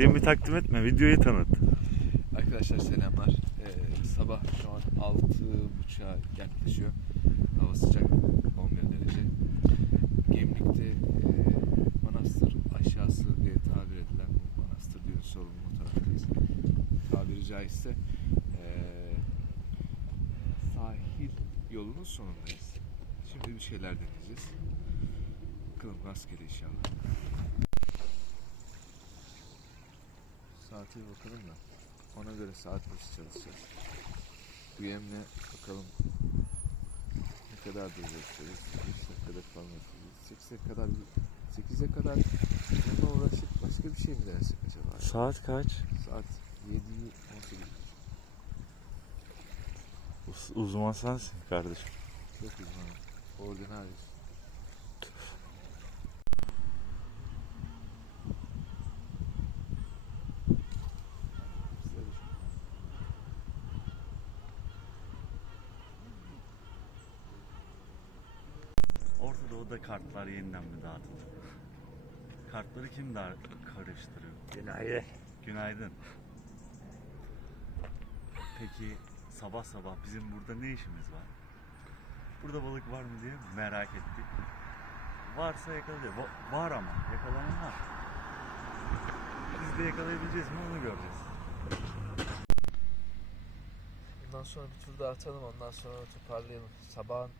Kedimi takdim etme, videoyu tanıt. Arkadaşlar selamlar. Ee, sabah şu an 6.30'a yaklaşıyor. Hava sıcaklığı 11 derece. Gemlik'te e, manastır aşağısı diye tabir edilen bu manastır düğün sorumlu taraftayız. Tabiri caizse e, sahil yolunun sonundayız. Şimdi bir şeyler deneyeceğiz. Bakalım rastgele inşallah. Saate bir bakalım da. Ona göre saat başı çalışacağız. Bu yemle bakalım ne kadar duracaksınız. 5 dakikada falan yapacağız. 8'e kadar 8'e kadar bununla uğraşıp başka bir şey mi denesek acaba? ya? Saat kaç? Saat 7'yi 18. Uz- uzman sensin kardeşim. Çok uzmanım. Ordinarius. Doğu'da kartlar yeniden mi dağıtıldı? Kartları kim daha karıştırıyor? Günaydın. Günaydın. Peki sabah sabah bizim burada ne işimiz var? Burada balık var mı diye merak ettik. Varsa yakalayacağız. Va- var ama yakalanan var. Biz de yakalayabileceğiz mi onu göreceğiz. Bundan sonra bir tur daha atalım ondan sonra toparlayalım. Sabahın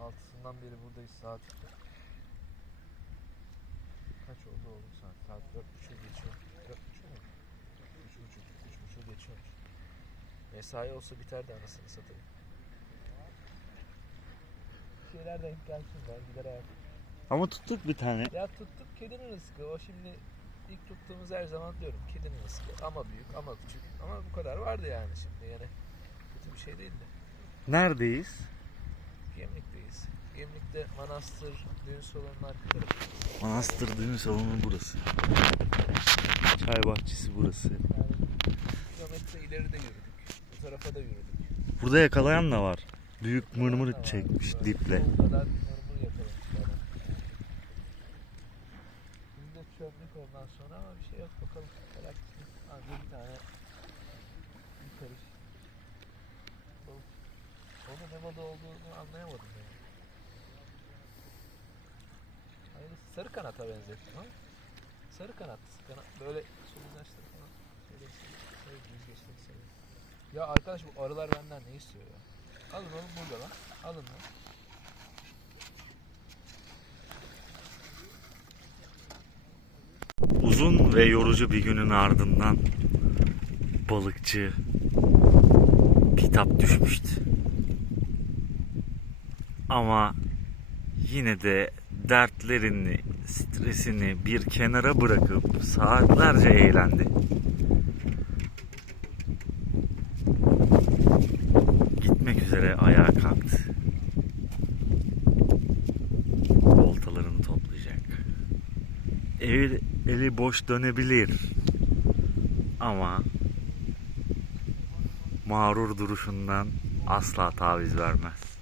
altısından beri buradayız saat. Kaç oldu oğlum saat? Saat dört buçuk geçiyor. Dört buçuk mu? Üç buçuk. Üç buçuk geçiyormuş. Mesai olsa biterdi anasını satayım. Bir şeyler denk gelsin ben gider ayak. Ama tuttuk bir tane. Ya tuttuk kedinin rızkı. O şimdi ilk tuttuğumuz her zaman diyorum kedinin rızkı. Ama büyük ama küçük. Ama bu kadar vardı yani şimdi yani. Kötü bir şey değildi. Neredeyiz? Gemlik'teyiz. Gemlik'te manastır, düğün salonunun arka tarafı. Manastır düğün salonu burası. Çay bahçesi burası. Kilometre ileride yürüdük. Bu tarafa da yürüdük. Burada yakalayan da var. Büyük mırmır çekmiş Böyle diple. O kadar mırmır yakalamış adam. Şimdi de çömlük ondan sonra ama bir şey yok bakalım. Merak. Anca bir tane bir karış. Balığı olduğunu anlayamadım yani. Aynısı sarı kanata benzettim ha. Sarı kanat. Kanat böyle solungaçları falan. Şöyle şöyle yüzgeçleri seviyorum. Ya arkadaş bu arılar benden ne istiyor ya? Alın oğlum burada lan. Alın lan. Uzun ve yorucu bir günün ardından balıkçı kitap düşmüştü. Ama yine de dertlerini, stresini bir kenara bırakıp saatlerce eğlendi. Gitmek üzere ayağa kalktı. Oltalarını toplayacak. Eli, eli boş dönebilir. Ama mağrur duruşundan asla taviz vermez.